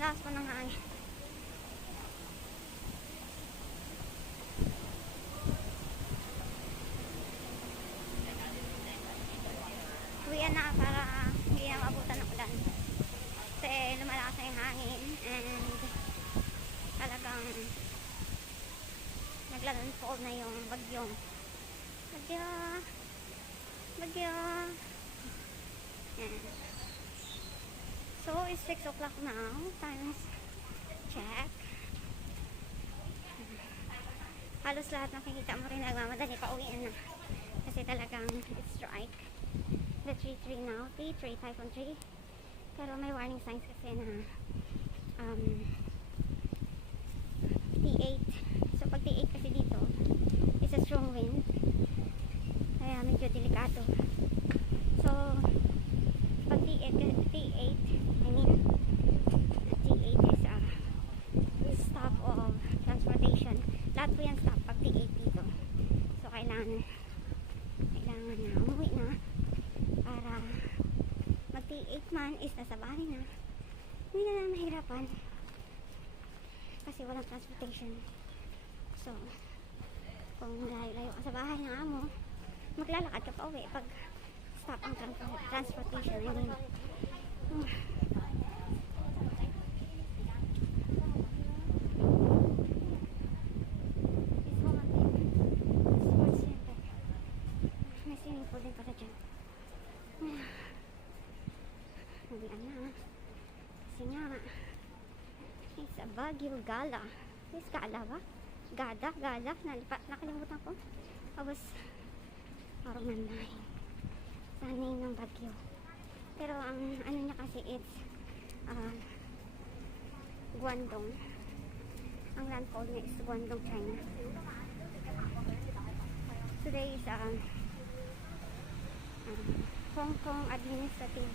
Lakas pa ng hangin. Uwian na para hindi na mabutan ng ulan. Kasi lumalakas na yung hangin and talagang naglandfall na yung bagyong. Bagyo! Bagyo! Yan. So, it's 6 o'clock now. Times check. Halos lahat nakikita mo rin nagmamadali pa uwian na. Kasi talagang it's strike. The 3-3 now. T3, Typhoon 3. Pero may warning signs kasi na T8. So, pag T8 kasi dito, is a strong wind. Kaya medyo delikado. So, pag T8, I mean, T8 is a stop of transportation. Lahat po yan stop pag T8 dito. So, kailangan na umuwi na para mag T8 man is nasa bahay na. Hindi na lang mahirapan kasi walang transportation. So, kung layo-layo ka sa bahay ng amo, maglalakad ka pa uwi pag stop ang transportation. I mean, may swimming pool din pala dyan. Nabian na. Kasi nga, it's a Baguio Gala. Is Gala ba? Gada? Nakalimutan ko. I was out of my mind sa name ng Baguio. Pero ang ano niya kasi it's Guangdong. Ang landfall niya is Guangdong, China. Today is Hong Kong Administrative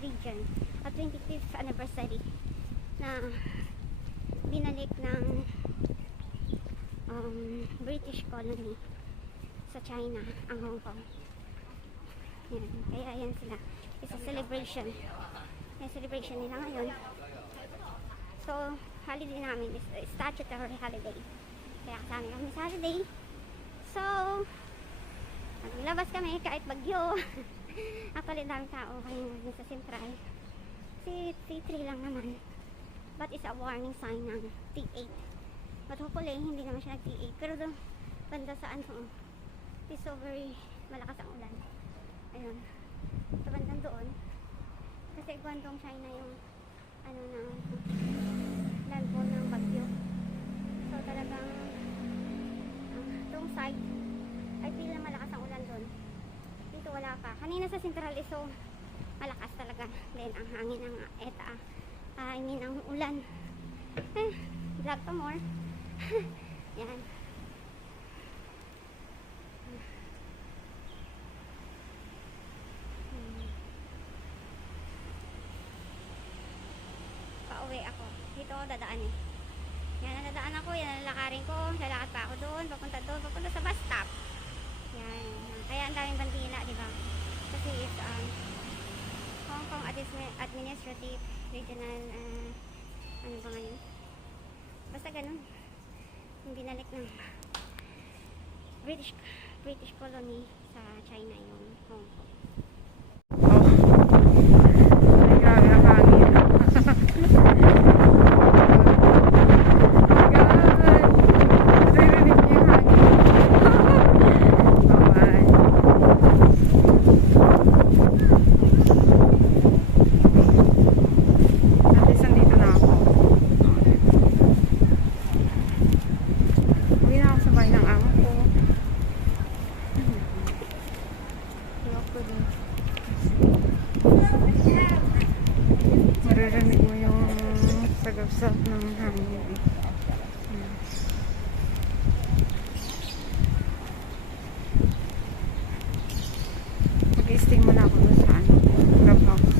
Region at 25th anniversary na binalik ng British colony sa China ang Hong Kong. Yan. Kaya yan sila. It's a celebration. Yung celebration nila ngayon. So, holiday namin is a statutory holiday. Kaya kasama kami sa holiday. So, naglabas kami kahit bagyo. Actually, dami tao kayo sa Central. Si T3 lang naman. But it's a warning sign ng T8. But hopefully, hindi naman siya nag-T8. Pero doon, banda sa ano, it's so very malakas ang ulan. Ayun. Sa bandang doon. Kasi Guangdong, China yung ano na landfall ng bagyo. So talagang itong side I feel na malakas ang ulan doon. Dito wala pa. Kanina sa Central is so malakas talaga. Then ang hangin ng ETA. I mean ang ulan. Vlog pa more. Yan. Pauwi ako. Dito ako dadaan eh. Yan ang dadaan ako. Yan ang lalakarin ko. Lalakad pa ako doon. Papunta sa bus stop. Yan. Kaya ang daming bandila, di ba? Kasi it's Hong Kong Administrative Regional ano ba ngayon? Basta ganun. Yung binalik ng British colony sa China yung Hong Kong. Maririnig mo yung sagabsat ng hangin. Mag-i-stay muna ako sa ano, clubhouse.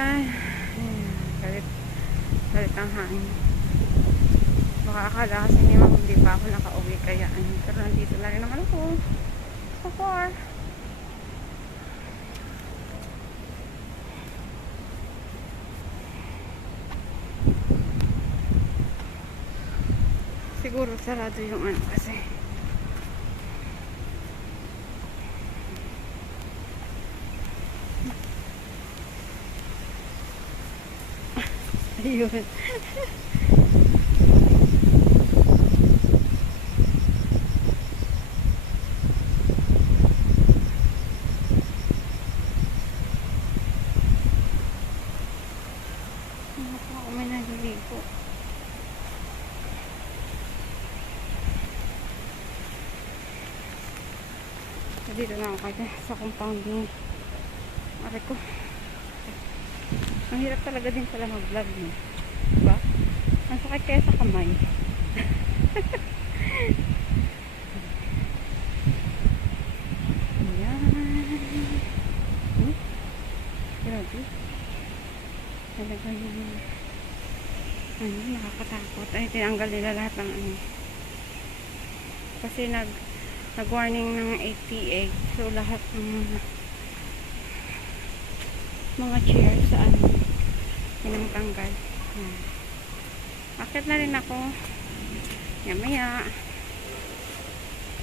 Ayan. Galit. Galit ang hangin. Baka akala kasi ni Ma'am hindi pa ako nakauwi kaya ano. Pero nandito na rin naman ako. So far. Siguro sarado yung ano kasi. Ayun. Ako may naliligo. Dito na ako kaya sa compounding. Aray ko. Ang hirap talaga din pala mag-vlog, no? Diba? Ang sakit kaya sa kamay. Ayan. Grabe. Talaga yung ano, nakakatakot. Ay, tinanggal nila lahat ng ano. Kasi nag-warning ng 88. So, lahat ng mga chairs sa ano, pinangtanggal. Akit na rin ako. Maya.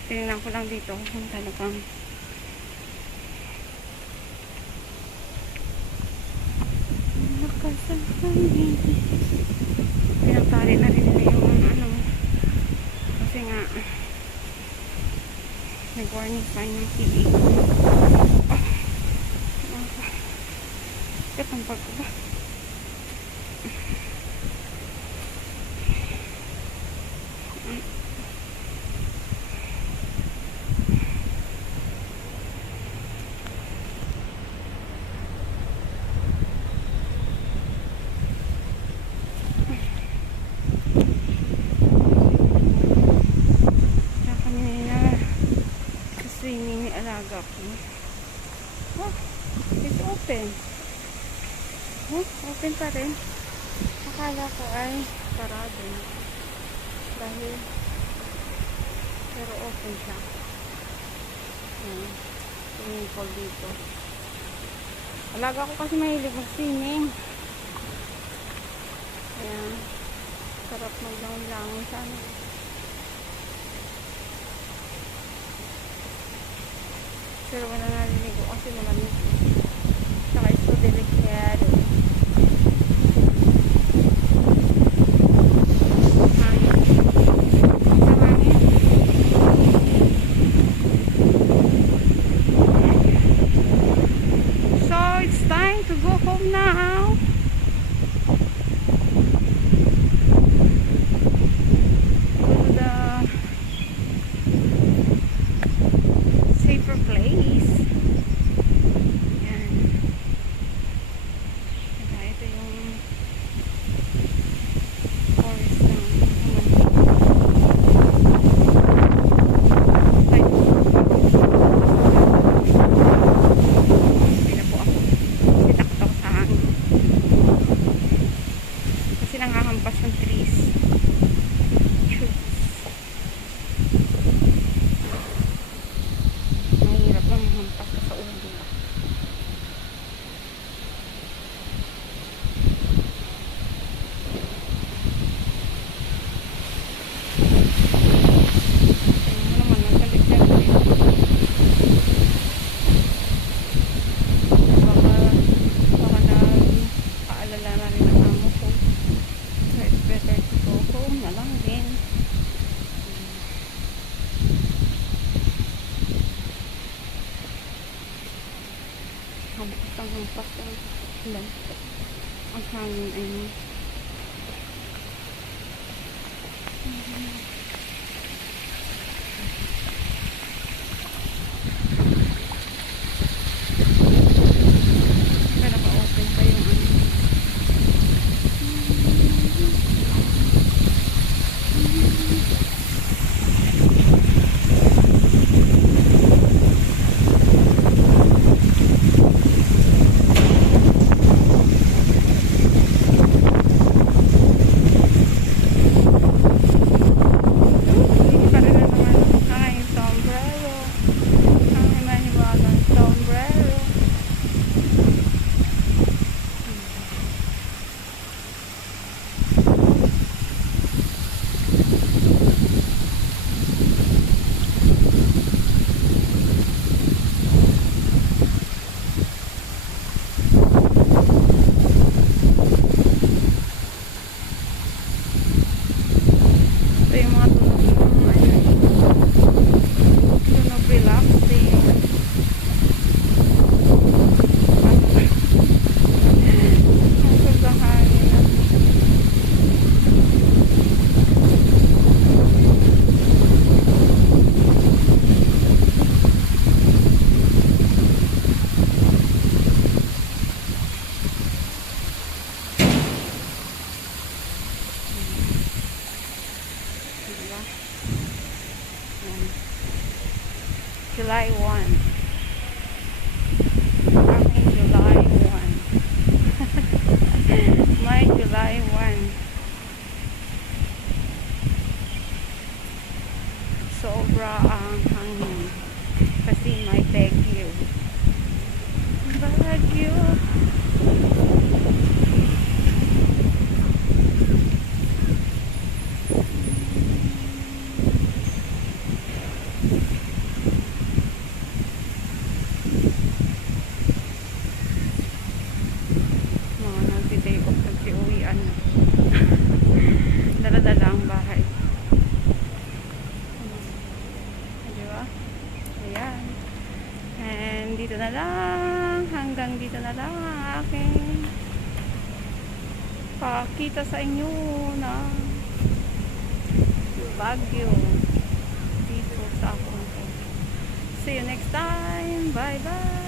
Tingnan ko lang dito kung talagang nakasangkangin. Pinagtali na rin nila yung ano. Kasi nga nag-warning sign ng TV. Katang pag ba? Swimming ni alaga ko. Oh, it's open. Oh, open pa rin. Akala ko ay sarado. Dahil pero open siya. Swimming pool dito. Alaga ko kasi mahilig mag-swimming. Ayan. Sarap maglangon-langon sana. Pero wala naliligo kasi malamig. Saka ito delikado. So it's time to go home now. Place. Yan. Saka ito yung forest ng pitaktok sa hangin. Kasi nangahampas ng trees. Hampas ang ulan. Ang hangin ay naka-open pa yung ano. na lang ang aking pakita sa inyo na Baguio dito sa akong to. See you next time. Bye bye.